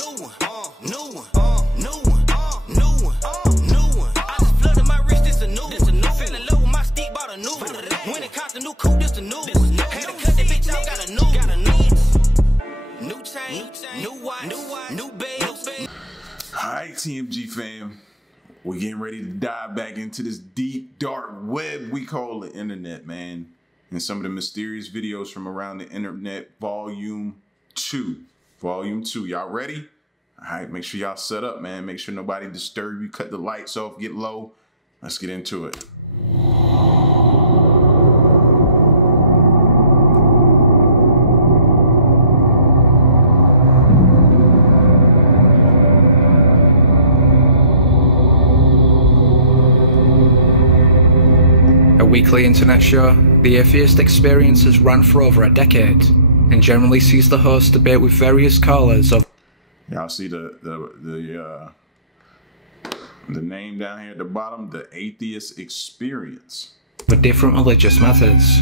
new one, new one, new one, new one, new one. I just flooded my wrist, this a new one. Feeling low with my stick, bought a new one. When it cost a new coupe, this a new one. Had to cut that bitch out, got a new one. New chain, new watch, new bed. Alright, TMG fam. We're getting ready to dive back into this deep, dark web we call the internet, man. And some of the mysterious videos from around the internet, volume 2. Volume 2. Y'all ready? Alright, make sure y'all set up, man. Make sure nobody disturb you. Cut the lights off, get low. Let's get into it. Weekly internet show, The Atheist Experience has run for over a decade and generally sees the host debate with various callers of... Y'all see the name down here at the bottom, The Atheist Experience. ...for different religious methods.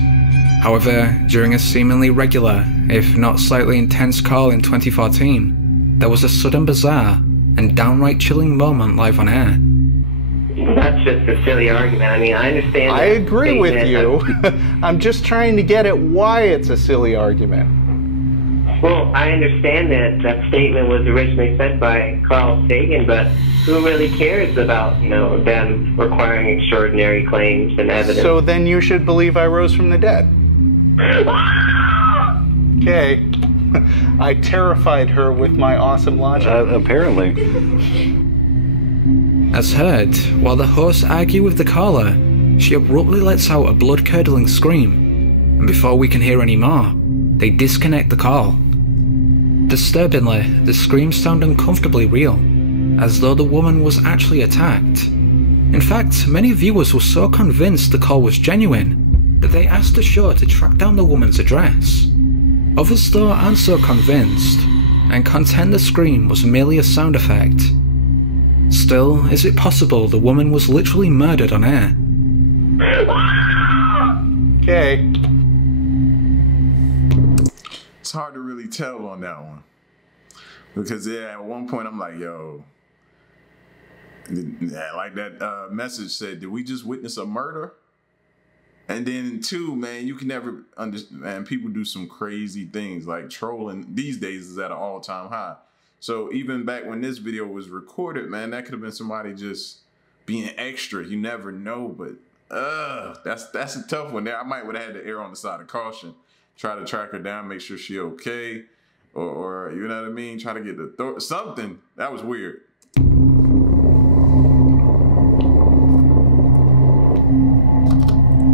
However, during a seemingly regular, if not slightly intense call in 2014, there was a sudden bizarre and downright chilling moment live on air. That's just a silly argument. I mean, I understand. I agree with you. I'm just trying to get at why it's a silly argument. Well, I understand that that statement was originally said by Carl Sagan, but who really cares about, them requiring extraordinary claims and evidence? So then you should believe I rose from the dead. Okay. I terrified her with my awesome logic. Apparently. As heard, while the hosts argue with the caller, she abruptly lets out a blood-curdling scream, and before we can hear any more, they disconnect the call. Disturbingly, the screams sound uncomfortably real, as though the woman was actually attacked. In fact, many viewers were so convinced the call was genuine that they asked the show to track down the woman's address. Others though aren't so convinced, and contend the scream was merely a sound effect. Still, is it possible the woman was literally murdered on air? Okay. It's hard to really tell on that one. Because at one point I'm like, yo, like that message said, did we just witness a murder? And then two, man, you can never understand, man, people do some crazy things, like trolling these days is at an all-time high. So even back when this video was recorded, man, that could have been somebody just being extra. You never know, but that's a tough one there. I might would have had to err on the side of caution. Try to track her down, make sure she okay, or you know what I mean? Try to get the something. That was weird.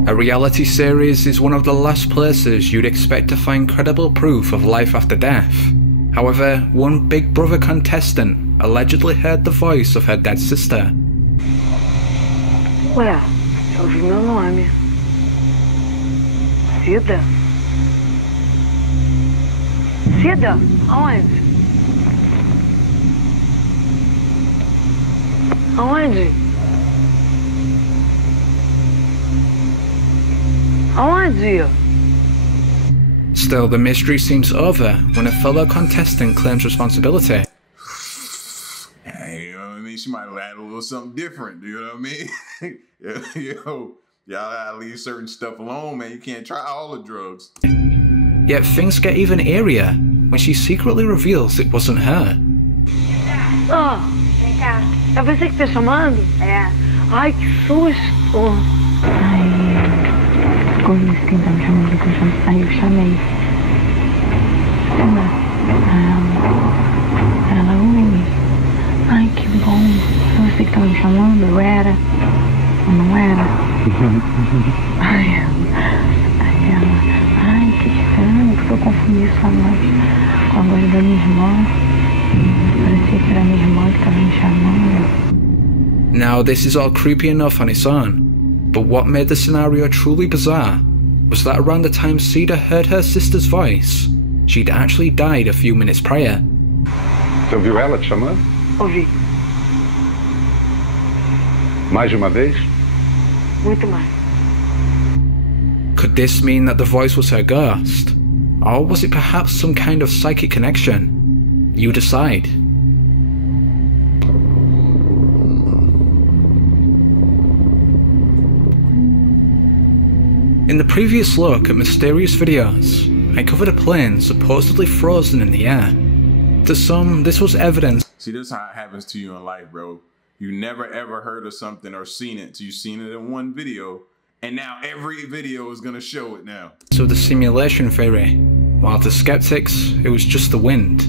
A reality series is one of the last places you'd expect to find credible proof of life after death. However, one Big Brother contestant allegedly heard the voice of her dead sister. Ué, eu ouvi meu nome. Cida? Cida? Aonde? Aonde? Aonde? Still, the mystery seems over when a fellow contestant claims responsibility. Hey, you know what I mean? She might have had a little something different, you know what I mean? Yo, y'all gotta leave certain stuff alone, man. You can't try all the drugs. Yet things get even eerier when she secretly reveals it wasn't her. Oh, vem cá. É você que tá chamando? É. Ai, que susto. Quando eles tentaram me chamar, aí eu chamei. Ela, oi. Ai, que bom. Você que estava me chamando, eu era. Eu não era. Aí ela, ai, que estranho, porque eu confundi sua voz com a voz da minha irmã. Parecia que era minha irmã que estava me chamando. Now, this is all creepy enough on its own. But what made the scenario truly bizarre was that around the time Cida heard her sister's voice, she'd actually died a few minutes prior. Você ouviu ela te chamando? Ouvi. Mais de uma vez? Muito mais. Could this mean that the voice was her ghost? Or was it perhaps some kind of psychic connection? You decide. In the previous look at mysterious videos, I covered a plane supposedly frozen in the air. To some, this was evidence. See, this is how it happens to you in life, bro. You never ever heard of something or seen it till you've seen it in one video, and now every video is gonna show it now. So the simulation theory, while to skeptics, it was just the wind.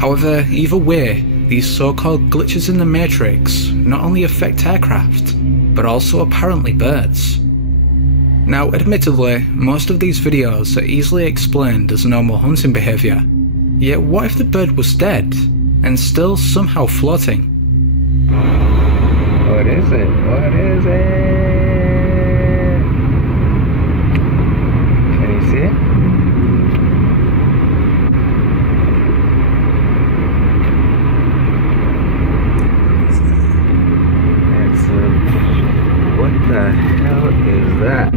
However, either way, these so-called glitches in the Matrix not only affect aircraft, but also apparently birds. Now, admittedly, most of these videos are easily explained as normal hunting behaviour. Yet what if the bird was dead, and still somehow floating? What is it? What is it? Can you see it? What the hell is that?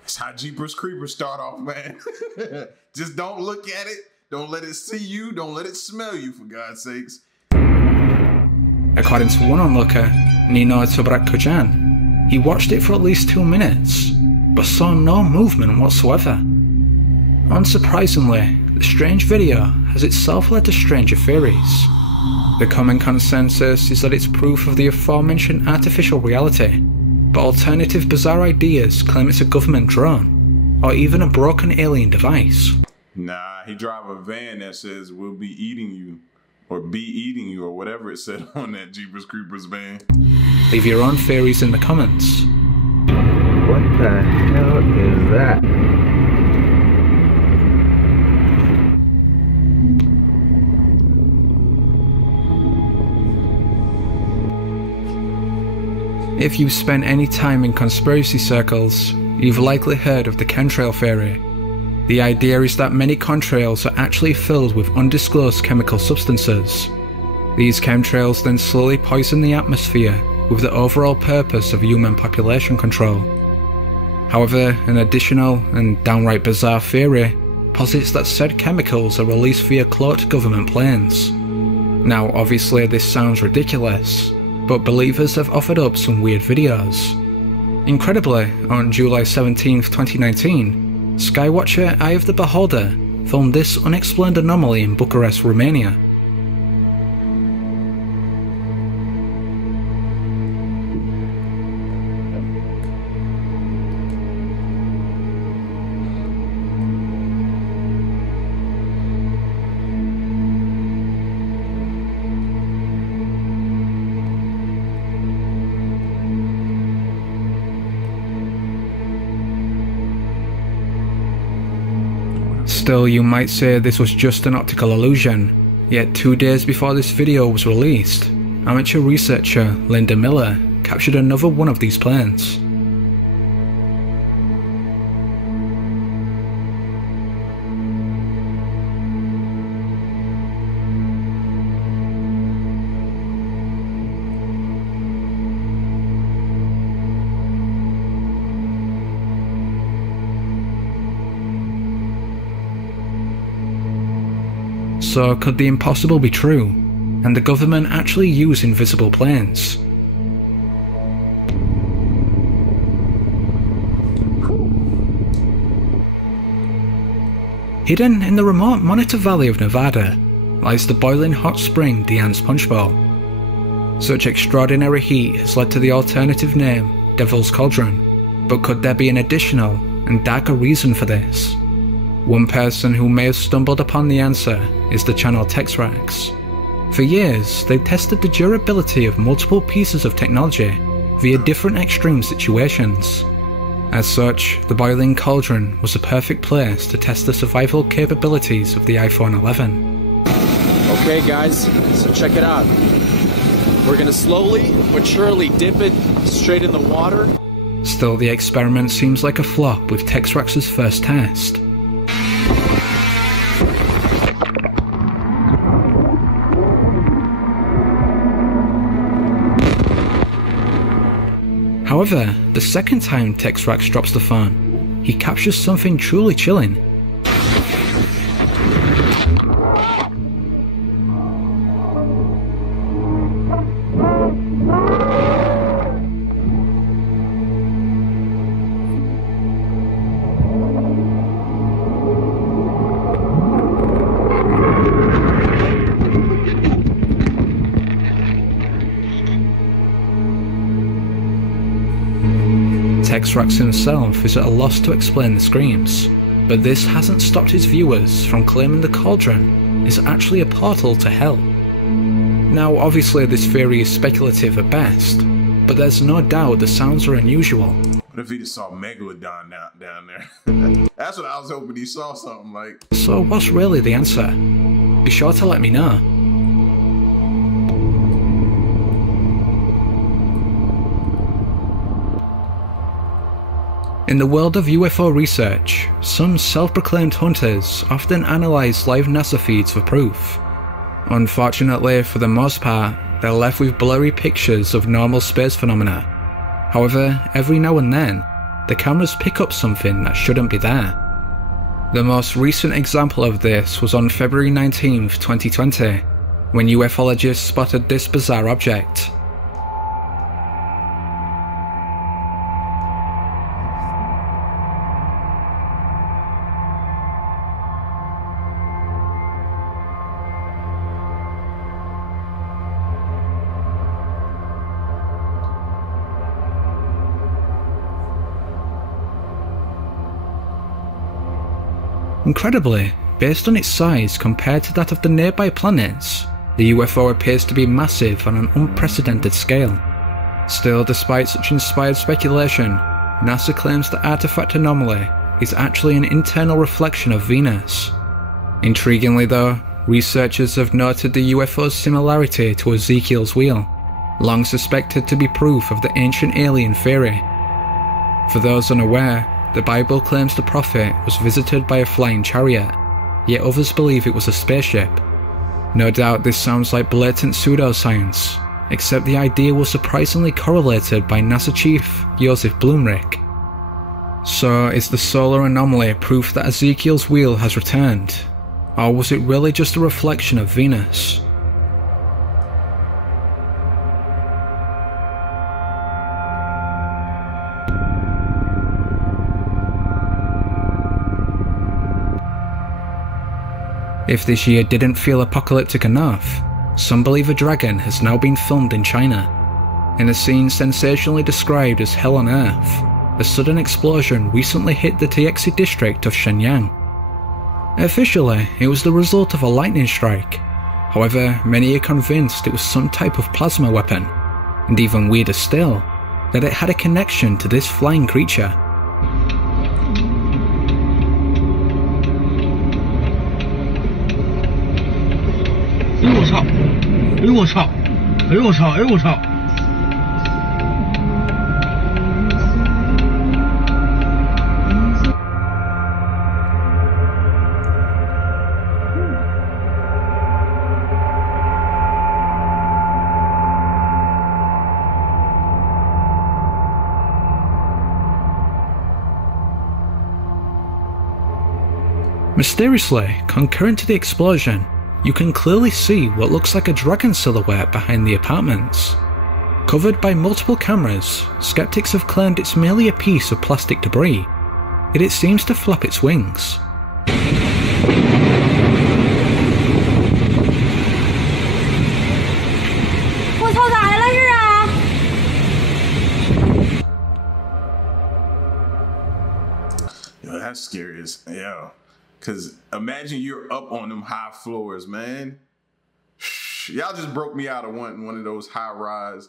That's how Jeepers Creepers start off, man. Just don't look at it. Don't let it see you. Don't let it smell you, for God's sakes. According to one onlooker, Nino Tobrak-Kojan, he watched it for at least 2 minutes, but saw no movement whatsoever. Unsurprisingly, the strange video has itself led to stranger theories. The common consensus is that it's proof of the aforementioned artificial reality, but alternative bizarre ideas claim it's a government drone, or even a broken alien device. Nah, he drive a van that says we'll be eating you, or be eating you, or whatever it said on that Jeepers Creepers van. Leave your own theories in the comments. What the hell is that? If you've spent any time in conspiracy circles, you've likely heard of the chemtrail theory. The idea is that many contrails are actually filled with undisclosed chemical substances. These chemtrails then slowly poison the atmosphere with the overall purpose of human population control. However, an additional and downright bizarre theory posits that said chemicals are released via cloaked government planes. Now obviously this sounds ridiculous, but believers have offered up some weird videos. Incredibly, on July 17, 2019, Skywatcher Eye of the Beholder filmed this unexplained anomaly in Bucharest, Romania. Still, you might say this was just an optical illusion, yet 2 days before this video was released, amateur researcher Linda Miller captured another one of these planes. So could the impossible be true, and the government actually use invisible planes? Hidden in the remote Monitor Valley of Nevada lies the boiling hot spring Diane's Punch Bowl. Such extraordinary heat has led to the alternative name Devil's Cauldron, but could there be an additional and darker reason for this? One person who may have stumbled upon the answer is the channel Texrax. For years, they've tested the durability of multiple pieces of technology via different extreme situations. As such, the boiling cauldron was a perfect place to test the survival capabilities of the iPhone 11. Okay guys, so check it out. We're gonna slowly but surely dip it straight in the water. Still, the experiment seems like a flop with Texrax's first test. However, the second time Texrax drops the phone, he captures something truly chilling. X-Rax himself is at a loss to explain the screams, but this hasn't stopped his viewers from claiming the cauldron is actually a portal to hell. Now obviously this theory is speculative at best, but there's no doubt the sounds are unusual. What if he just saw Megalodon down there? That's what I was hoping he saw, something like. So what's really the answer? Be sure to let me know. In the world of UFO research, some self-proclaimed hunters often analyse live NASA feeds for proof. Unfortunately, for the most part, they're left with blurry pictures of normal space phenomena. However, every now and then, the cameras pick up something that shouldn't be there. The most recent example of this was on February 19th, 2020, when ufologists spotted this bizarre object. Incredibly, based on its size compared to that of the nearby planets, the UFO appears to be massive on an unprecedented scale. Still, despite such inspired speculation, NASA claims the artifact anomaly is actually an internal reflection of Venus. Intriguingly though, researchers have noted the UFO's similarity to Ezekiel's wheel, long suspected to be proof of the ancient alien theory. For those unaware, the Bible claims the prophet was visited by a flying chariot, yet others believe it was a spaceship. No doubt this sounds like blatant pseudoscience, except the idea was surprisingly correlated by NASA chief Joseph Blumrich. So is the solar anomaly proof that Ezekiel's wheel has returned, or was it really just a reflection of Venus? If this year didn't feel apocalyptic enough, some believe a dragon has now been filmed in China. In a scene sensationally described as hell on earth, a sudden explosion recently hit the Tiexi district of Shenyang. Officially, it was the result of a lightning strike. However, many are convinced it was some type of plasma weapon, and even weirder still, that it had a connection to this flying creature. Mysteriously, concurrent to the explosion, you can clearly see what looks like a dragon silhouette behind the apartments. Covered by multiple cameras, skeptics have claimed it's merely a piece of plastic debris, yet it seems to flap its wings. Yo, that's scary as hell. Cause imagine you're up on them high floors, man. Y'all just broke me out of one of those high-rise,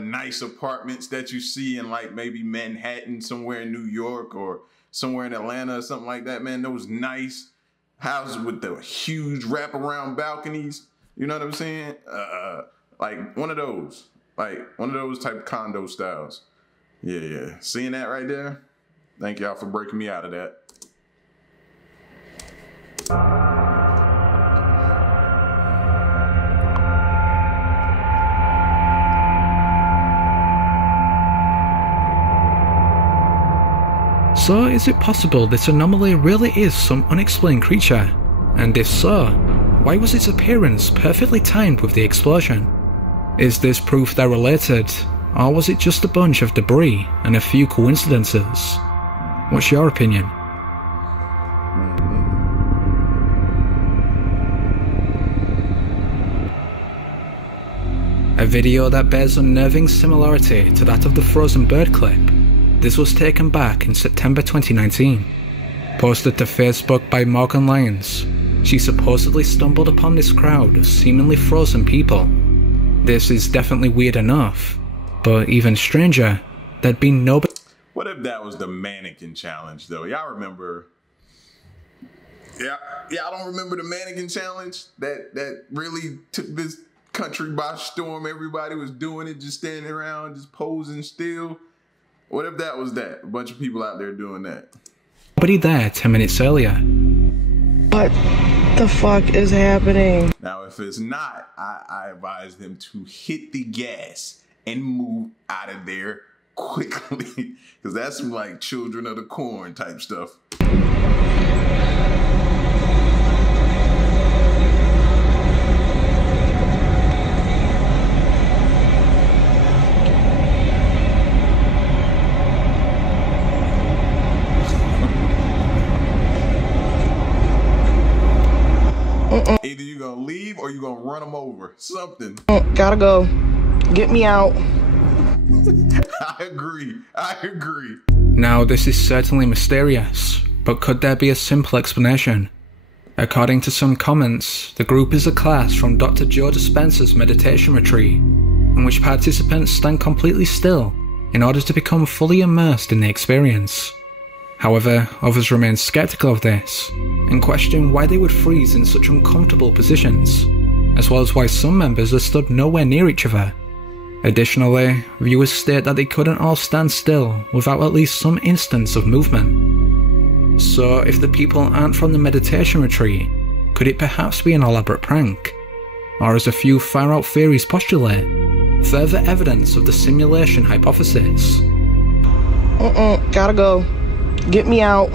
nice apartments that you see in like maybe Manhattan, somewhere in New York or somewhere in Atlanta or something like that, man. Those nice houses with the huge wraparound balconies. You know what I'm saying? Like one of those type of condo styles. Yeah. Seeing that right there? Thank y'all for breaking me out of that. So is it possible this anomaly really is some unexplained creature? And if so, why was its appearance perfectly timed with the explosion? Is this proof they're related, or was it just a bunch of debris and a few coincidences? What's your opinion? A video that bears unnerving similarity to that of the frozen bird clip This was taken back in September 2019. Posted to Facebook by Morgan Lyons, she supposedly stumbled upon this crowd of seemingly frozen people. This is definitely weird enough, but even stranger, there'd been nobody. What if that was the mannequin challenge, though? Y'all remember? Yeah, I don't remember the mannequin challenge that really took this country by storm. Everybody was doing it, just standing around, just posing still. What if that was that? A bunch of people out there doing that. Nobody there 10 minutes earlier. What the fuck is happening? Now, if it's not, I advise them to hit the gas and move out of there quickly, because that's some like Children of the Corn type stuff. Either you gonna leave or you gonna run them over. Something. Gotta go. Get me out. I agree. Now, this is certainly mysterious, but could there be a simple explanation? According to some comments, the group is a class from Dr. Joe Dispenza's meditation retreat, in which participants stand completely still in order to become fully immersed in the experience. However, others remain skeptical of this and question why they would freeze in such uncomfortable positions, as well as why some members are stood nowhere near each other. Additionally, viewers state that they couldn't all stand still without at least some instance of movement. So, if the people aren't from the meditation retreat, could it perhaps be an elaborate prank? Or, as a few far-out theories postulate, further evidence of the simulation hypothesis? Gotta go. Get me out.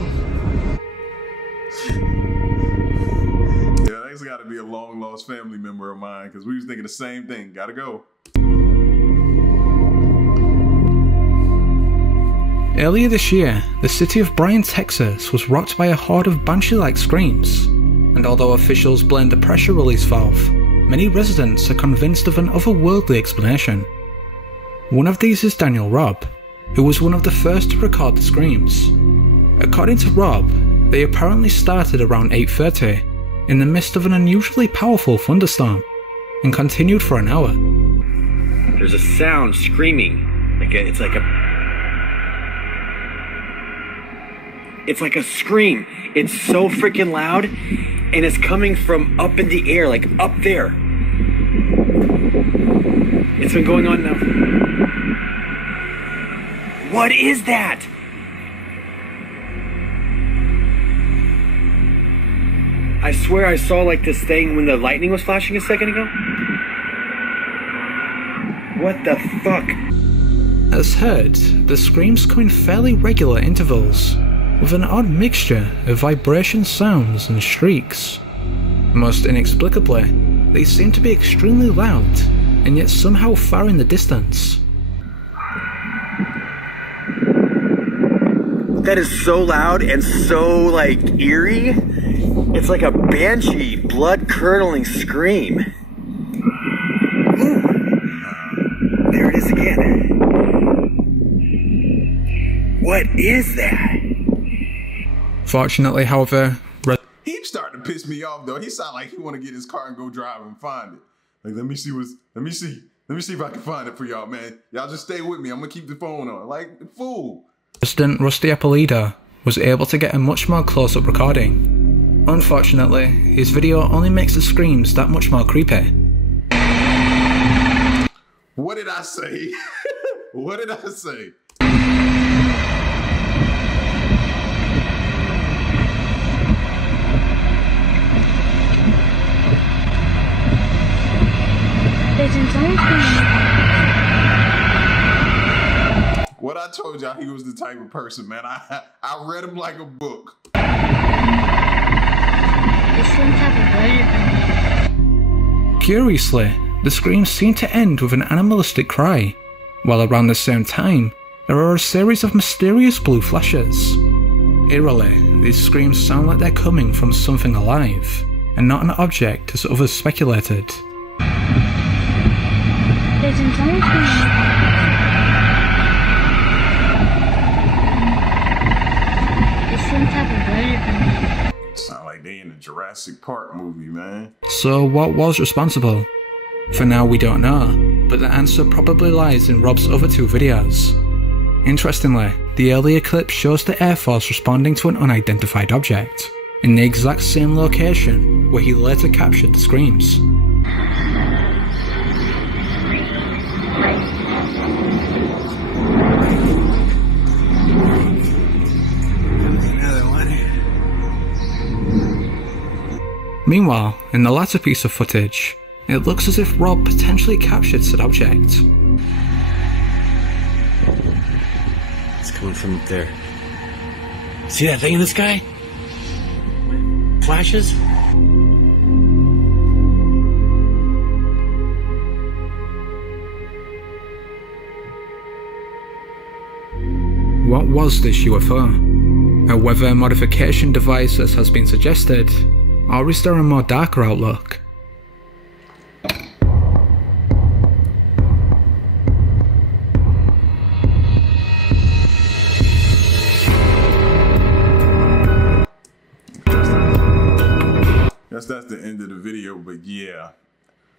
Yeah, that's gotta be a long-lost family member of mine, because we was thinking the same thing. Gotta go. Earlier this year, the city of Bryan, Texas was rocked by a horde of banshee-like screams, and although officials blamed the pressure release valve, many residents are convinced of an otherworldly explanation. One of these is Daniel Robb, who was one of the first to record the screams. According to Robb, they apparently started around 8:30 in the midst of an unusually powerful thunderstorm, and continued for an hour. There's a sound screaming, it's like a scream. It's so freaking loud, and it's coming from up in the air, like up there. It's been going on now. What is that? I swear I saw like this thing when the lightning was flashing a second ago. What the fuck? As heard, the screams come in fairly regular intervals, with an odd mixture of vibration sounds and shrieks. Most inexplicably, they seem to be extremely loud, and yet somehow far in the distance. That is so loud and so, like, eerie. It's like a banshee, blood-curdling scream. Ooh. There it is again. What is that? Fortunately, however, He's starting to piss me off though. He sound like he want to get his car and go drive and find it. Like, let me see if I can find it for y'all, man. Y'all just stay with me. I'm gonna keep the phone on. Like, fool. Resident Rusty Appolida was able to get a much more close-up recording. Unfortunately, his video only makes the screams that much more creepy. What did I say? What did I say? What I told y'all, he was the type of person, man. I read him like a book. Curiously, the screams seem to end with an animalistic cry, while around the same time, there are a series of mysterious blue flashes. Eerily, these screams sound like they're coming from something alive, and not an object as others speculated. they in a Jurassic Park movie, man. So what was responsible? For now we don't know, but the answer probably lies in Rob's other 2 videos. Interestingly, the earlier clip shows the Air Force responding to an unidentified object, in the exact same location where he later captured the screams. Meanwhile, in the latter piece of footage, it looks as if Rob potentially captured said object. It's coming from up there. See that thing in the sky? Flashes? What was this UFO? A weather modification device as has been suggested? Or is there a more darker outlook? That's the end of the video, but yeah.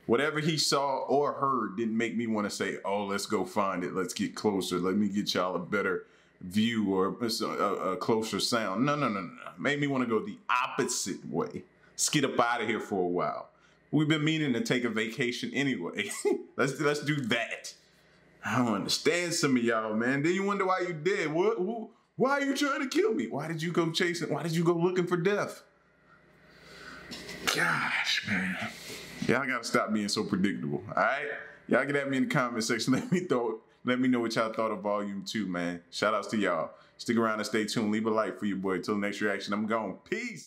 Whatever he saw or heard didn't make me want to say, oh, let's go find it. Let's get closer. Let me get y'all a better view or a closer sound. No. Made me want to go the opposite way. Let's get up out of here for a while. We've been meaning to take a vacation anyway. Let's do that. I don't understand some of y'all, man. Then you wonder why you dead. Why are you trying to kill me? Why did you go chasing? Why did you go looking for death? Gosh, man. Y'all gotta stop being so predictable, all right? Y'all get at me in the comment section. Let me know what y'all thought of Volume 2, man. Shout outs to y'all. Stick around and stay tuned. Leave a like for your boy. Till the next reaction, I'm gone. Peace.